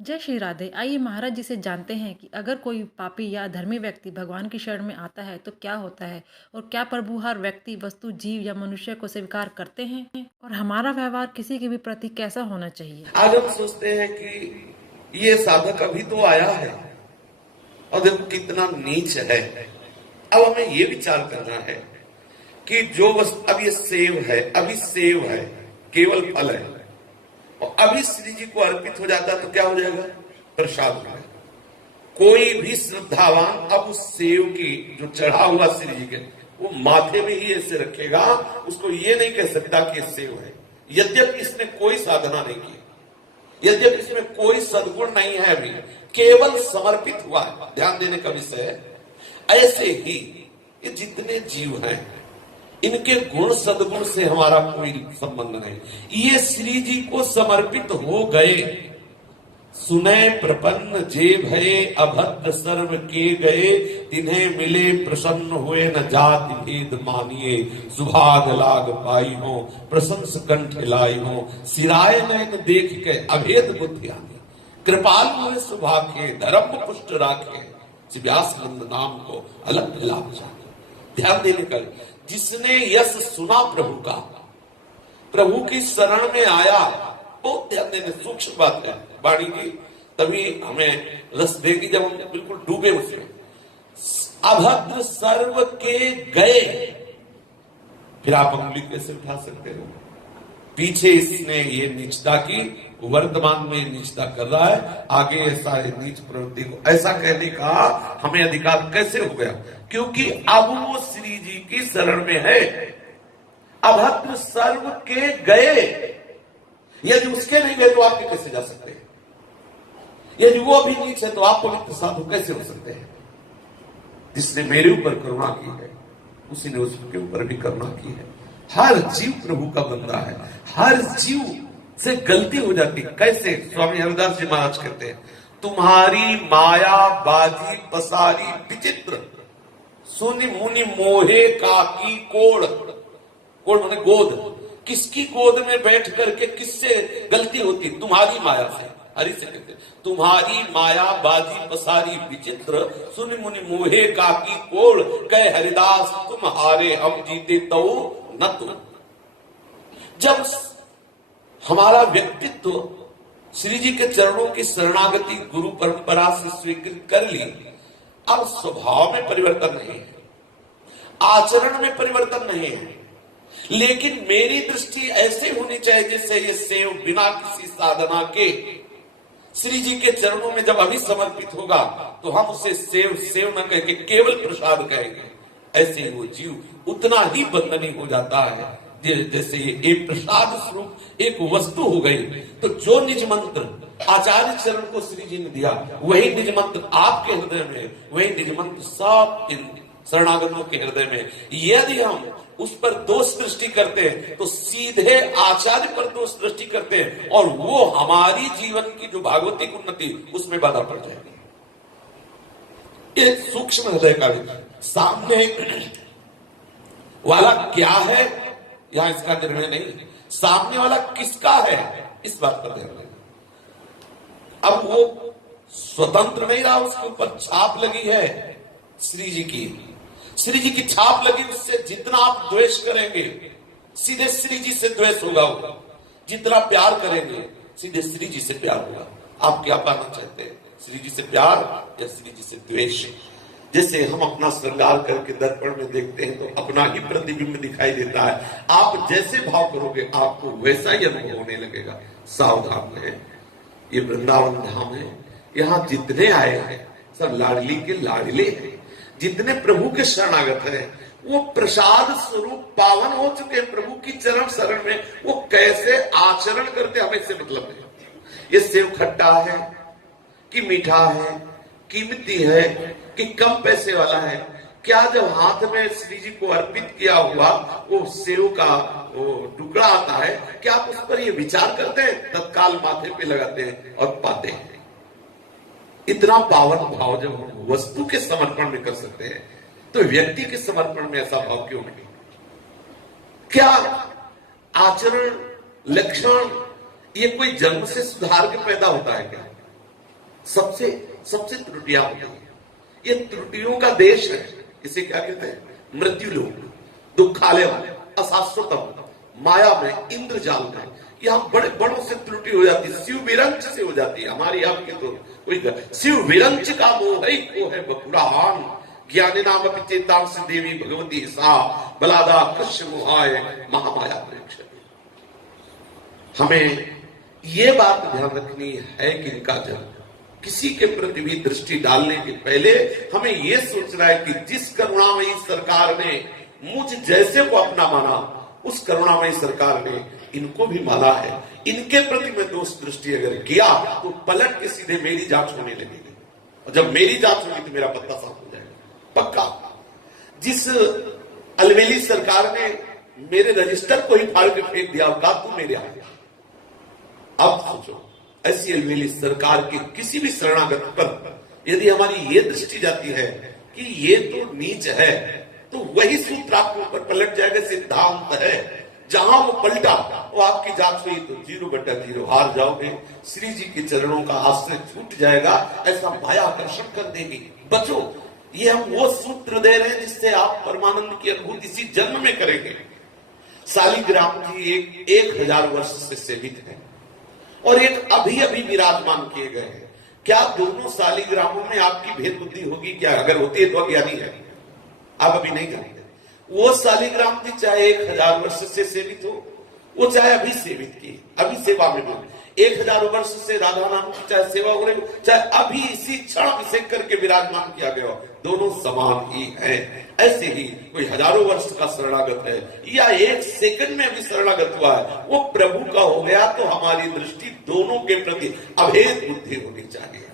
जय श्री राधे। आइए महाराज जी से जानते हैं कि अगर कोई पापी या अधर्मी व्यक्ति भगवान की शरण में आता है तो क्या होता है, और क्या प्रभु हर व्यक्ति, वस्तु, जीव या मनुष्य को स्वीकार करते हैं, और हमारा व्यवहार किसी के भी प्रति कैसा होना चाहिए। आज हम सोचते हैं कि ये साधक अभी तो आया है और देखो कितना नीच है। अब हमें ये विचार करना है कि जो वस्तु अब ये सेव है, अभी सेव है, केवल फल है, और अभी श्री जी को अर्पित हो जाता तो क्या हो जाएगा? प्रसाद हो जाएगा। कोई भी श्रद्धावान अब उस सेव की जो चढ़ा हुआ श्री जी के वो माथे में ही ऐसे रखेगा, उसको ये नहीं कह सकता कि ये सेव है, यद्यपि इसने कोई साधना नहीं की, यद्यपि इसमें कोई सद्गुण नहीं है, अभी केवल समर्पित हुआ है। ध्यान देने का विषय है। ऐसे ही ये जितने जीव हैं इनके गुण सद्गुण से हमारा कोई संबंध नहीं। ये श्री जी को समर्पित हो गए। सुने प्रपन्न जे भये अभद्र सर्व के गए, तिन्हें मिले प्रसन्न हुए न जाति भेद मानिए, सुभाग लाग पाई हो प्रशंस कंठ लाई हो, सिराय नयन देख के अभेद बुद्धि आनी, कृपाल हुए सुभाखे धर्म पुष्ट राखे, व्यास नंद नाम को अलग लाभ जाने। ध्यान देने का, जिसने यश सुना प्रभु का, प्रभु की शरण में आया, बहुत ध्यान देने, सूक्ष्म बात है वाणी की, तभी हमें रस देगी जब हम बिल्कुल डूबे उसमें। अभद्र सर्व के गए, फिर आप उंगली कैसे उठा सकते हो? पीछे इसने ये नीचता की, वर्तमान में नीचता कर रहा है, आगे ऐसा नीच प्रवृत्ति को ऐसा कहने का हमें अधिकार कैसे हो गया? क्योंकि अब वो श्री जी की शरण में है। अभद्र सर्व के गए, यदि उसके नहीं गए तो आपके कैसे जा सकते हैं? यदि वो अभी नीच है तो आप पवित्र साधु कैसे हो सकते हैं? जिसने मेरे ऊपर करुणा की है उसी ने उसके ऊपर भी करुणा की है। हर जीव प्रभु का बंदा है, हर जीव से गलती हो जाती। कैसे? स्वामी हरिदास जी महाराज कहते हैं, तुम्हारी माया बाजी पसारी विचित्र, सुनि मुनि मोहे काकी कोड़। कोड़ माने गोद। किसकी गोद में बैठ करके किससे गलती होती? तुम्हारी माया से। हरि से कहते, तुम्हारी माया बाजी पसारी विचित्र, सुनि मुनि मोहे काकी कोड़, कह हरिदास तुम हारे हम जीते तो न तुम। जब हमारा व्यक्तित्व श्री जी के चरणों की शरणागति गुरु परंपरा से स्वीकृत कर ली, अब स्वभाव में परिवर्तन नहीं है, आचरण में परिवर्तन नहीं है, लेकिन मेरी दृष्टि ऐसे होनी चाहिए जैसे ये सेव बिना किसी साधना के श्री जी के चरणों में जब अभी समर्पित होगा तो हम उसे सेव सेव न कह के केवल प्रसाद कहेंगे। ऐसे ही वो जीव उतना ही बंधनी हो जाता है जैसे ये एक प्रसाद स्वरूप एक वस्तु हो गई। तो जो निज मंत्र आचार्य चरण को श्री जी ने दिया, वही निज मंत्र आपके हृदय में, वही निज मंत्र सब शरणागतों के हृदय में। यदि हम उस पर दोष दृष्टि करते हैं तो सीधे आचार्य पर दोष दृष्टि करते हैं, और वो हमारी जीवन की जो भागवतिक उन्नति उसमें बाधा पड़ जाएगी। ये सूक्ष्म हृदय का सामने वाला क्या है यहां इसका निर्णय नहीं, सामने वाला किसका है इस बात पर ध्यान देना। अब वो स्वतंत्र नहीं रहा, उसके ऊपर छाप लगी है श्री जी की, श्री जी की छाप लगी। उससे जितना आप द्वेष करेंगे सीधे श्री जी से द्वेष होगा, जितना प्यार करेंगे सीधे श्री जी से प्यार होगा। आप क्या पाना चाहते हैं, श्री जी से प्यार या श्री जी से द्वेष? जैसे हम अपना श्रृंगार करके दर्पण में देखते हैं तो अपना ही प्रतिबिंब दिखाई देता है। आप जैसे भाव करोगे आपको वैसा ही अनुभव होने लगेगा। सावधान है, ये वृंदावन धाम है, यहाँ जितने आए हैं सब लाडली के लाडले हैं। जितने प्रभु के शरणागत हैं वो प्रसाद स्वरूप पावन हो चुके हैं प्रभु की चरण शरण में। वो कैसे आचरण करते हमें इससे मतलब नहीं। ये सेव खट्टा है कि मीठा है, कीमती है कि कम पैसे वाला है, क्या जब हाथ में श्री जी को अर्पित किया हुआ वो सेव का वो टुकड़ा आता है, क्या आप उस पर ये विचार करते हैं? तत्काल माथे पे लगाते हैं और पाते हैं। इतना पावन भाव जब हम वस्तु के समर्पण में कर सकते हैं तो व्यक्ति के समर्पण में ऐसा भाव क्यों नहीं? क्या आचरण लक्षण ये कोई जन्म से सुधार के पैदा होता है क्या? सबसे सबसे त्रुटियां होती हैं। ये त्रुटियों का देश है। इसे क्या कहते हैं? मृत्यु लोक, दुखालय, अशाश्वतम, माया में, इंद्रजाल में। यहाँ बड़े बड़ों से त्रुटि हो जाती है, शिव विरंच से हो जाती है। हमारी आपकी तो कोई शिव विरंच का मोह ही को है बपुराहान, ज्ञानी नाम चेतांश देवी भगवती सा बलादा कृष्ण मोहाय महामाया प्रेक्ष। हमें ये बात ध्यान रखनी है कि इनका जन्म किसी के प्रति भी दृष्टि डालने के पहले हमें यह सोचना है कि जिस करुणामयी सरकार ने मुझ जैसे को अपना माना, उस करुणामयी सरकार ने इनको भी माना है। इनके प्रति मैं दोष दृष्टि अगर किया तो पलट के सीधे मेरी जांच होने लगेगी, और जब मेरी जांच होगी तो मेरा पत्ता साफ हो जाएगा पक्का। जिस अलवेली सरकार ने मेरे रजिस्टर को ही फाड़ के फेंक दिया, का तू मेरे आ गया। अब सोचो, ऐसी अलवेली सरकार के किसी भी शरणागत पर यदि हमारी ये दृष्टि जाती है कि ये तो नीच है, तो वही सूत्र आपके ऊपर पलट जाएगा। सिद्धांत है, जहां वो पलटा वो आपकी जांच हुई तो 0/0 हार जाओगे। श्री जी के चरणों का आश्रय छूट जाएगा, ऐसा माया आकर्षण कर देगी। बचो, ये हम वो सूत्र दे रहे हैं जिससे आप परमानंद की अनुभूति इसी जन्म में करेंगे। शालिग्राम जी 1000 वर्ष से सेवित है और एक अभी अभी विराजमान किए गए हैं। क्या दोनों शालिग्रामों में आपकी भेद बुद्धि होगी? क्या अगर होती है तो अज्ञानी है, आप अभी नहीं जानते। वो शालिग्राम जी चाहे 1000 वर्ष से सेवित हो, वो चाहे अभी सेवित की, अभी सेवा में हो, 1000 वर्ष से राधा नाम की चाहे सेवा हो रही, चाहे अभी इसी क्षण अभिषेक करके विराजमान किया गया, दोनों समान ही हैं। ऐसे ही कोई हजारों वर्ष का शरणागत है या 1 सेकंड में भी शरणागत हुआ है, वो प्रभु का हो गया, तो हमारी दृष्टि दोनों के प्रति अभेद बुद्धि होनी चाहिए।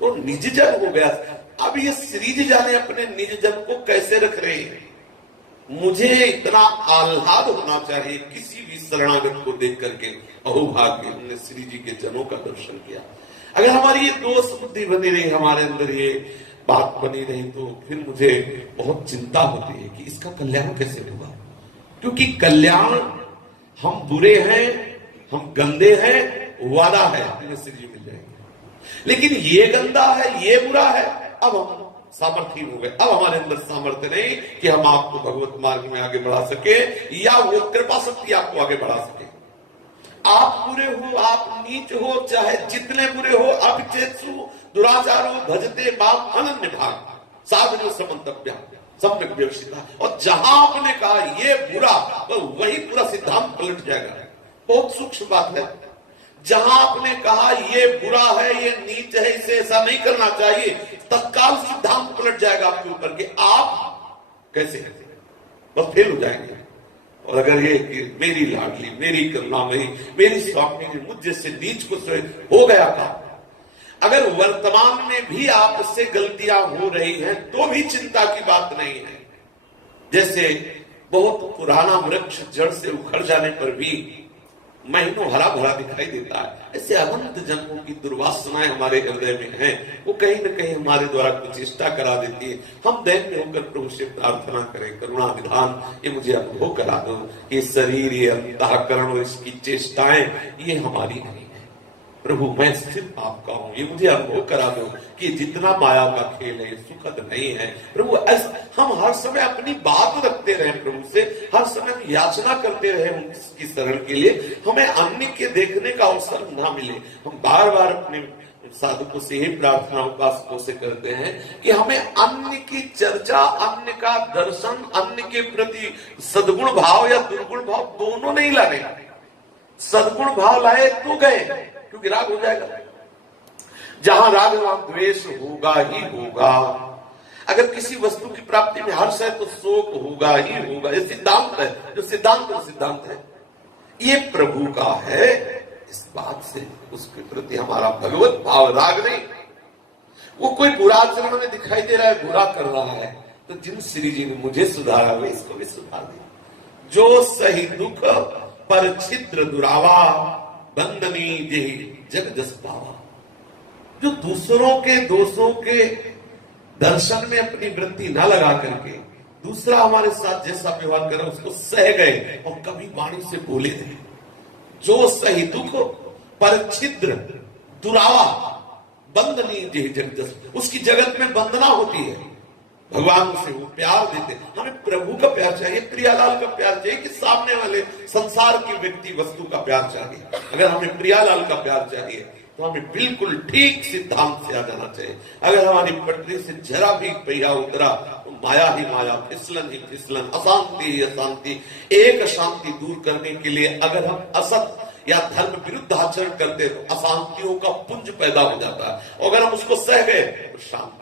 वो निज जन हो गया। अब ये श्री जी जाने अपने निज जन को कैसे रख रहे हैं। मुझे इतना आह्लाद होना चाहिए किसी भी शरणागत को देख करके, अहोभाग्य हमने श्री जी के जनों का दर्शन किया। अगर हमारी ये दोष बुद्धि बनी रही, हमारे अंदर ये बात बनी रही, तो फिर मुझे बहुत चिंता होती है कि इसका कल्याण कैसे होगा। क्योंकि कल्याण, हम बुरे हैं, हम गंदे हैं, वादा है हमें श्री जी मिल जाएंगे। लेकिन ये गंदा है, ये बुरा है, अब हम सामर्थ्य हो गए। अब हमारे अंदर सामर्थ्य नहीं कि हम आपको भगवत मार्ग में आगे बढ़ा सके या वो कृपा शक्ति आपको आगे बढ़ा सके। आप बुरे हो, आप नीच हो, चाहे जितने बुरे हो, अभिचेतसु दुराचारो भजते माम अनन्य भाग साधनो समन्तव्य सम्यक व्यवस्थिता। और जहां आपने कहा ये बुरा, तो वही पूरा सिद्धांत पलट जाएगा। बहुत सूक्ष्म बात है। जहां आपने कहा ये बुरा है, ये नीच है, इसे ऐसा नहीं करना चाहिए, तत्काल सिद्धांत पलट जाएगा आपके ऊपर कि आप कैसे हैं, बस फेल हो जाएंगे। और अगर ये कि मेरी लाडली, मेरी करुणामयी, मेरी स्वामी ने मुझ जैसे नीच को हो गया था, अगर वर्तमान में भी आपसे गलतियां हो रही हैं तो भी चिंता की बात नहीं है। जैसे बहुत पुराना वृक्ष जड़ से उखड़ जाने पर भी महीनों हरा भरा दिखाई देता है, ऐसे अनंत जन्मों की दुर्वासनाएं हमारे हृदय में हैं, वो कहीं न कहीं हमारे द्वारा कुछ चेष्टा करा देती है। हम दैन्य होकर प्रभु से प्रार्थना करें, करुणा विधान ये मुझे अनुभव करा दो, ये शरीर, ये अंतःकरण और इसकी चेष्टाएं ये हमारी नहीं है। प्रभु मैं सिर्फ आपका हूं, ये मुझे अनुभव करा दो कि जितना माया का खेल है ये सुखद नहीं है। प्रभु हम हर समय अपनी बात रखते रहे प्रभु से, हर समय याचना करते रहे उनकी शरण के लिए, हमें अन्य के देखने का अवसर ना मिले। हम बार बार अपने साधकों से ही प्रार्थना उपासकों से करते हैं कि हमें अन्य की चर्चा, अन्य का दर्शन, अन्य के प्रति सद्गुण भाव या दुर्गुण भाव दोनों नहीं लाने। सद्गुण भाव लाए तो गए, क्योंकि राग हो जाएगा। जहां राग वहां द्वेष होगा ही होगा। अगर किसी वस्तु की प्राप्ति में हर्ष है तो शोक होगा ही होगा। ये सिद्धांत है, जो सिद्धांत है ये प्रभु का है। इस बात से उसके प्रति हमारा भगवत भाव, राग नहीं। वो कोई बुरा आचरण में दिखाई दे रहा है, बुरा कर रहा है, तो जिन श्री जी ने मुझे सुधारा वे इसको भी सुधार दिया। जो सही दुख पर छिद्र दुरावा बंदनी देहि जग जस पावा। जो दूसरों के दोषों के दर्शन में अपनी वृत्ति न लगा करके दूसरा हमारे साथ जैसा व्यवहार करे उसको सह गए और कभी वाणी से बोले नहीं। जो सही दुख पर छिद्र दुरावा बंदनीय जे जगदस, उसकी जगत में वंदना होती है, भगवान से वो प्यार देते। हमें प्रभु का प्यार चाहिए, प्रियालाल का प्यार चाहिए कि सामने वाले संसार की व्यक्ति वस्तु का प्यार चाहिए। अगर हमें प्रियालाल का प्यार चाहिए तो हमें बिल्कुल ठीक सिद्धांत से आ जाना चाहिए। अगर हमारी पटरी से जरा भी पहिया उतरा तो माया ही माया, फिसलन ही फिसलन, अशांति ही अशांति। एक अशांति दूर करने के लिए अगर हम असत या धर्म विरुद्ध आचरण करते तो अशांतियों का पुंज पैदा हो जाता है, और अगर हम उसको सह गए तो शांति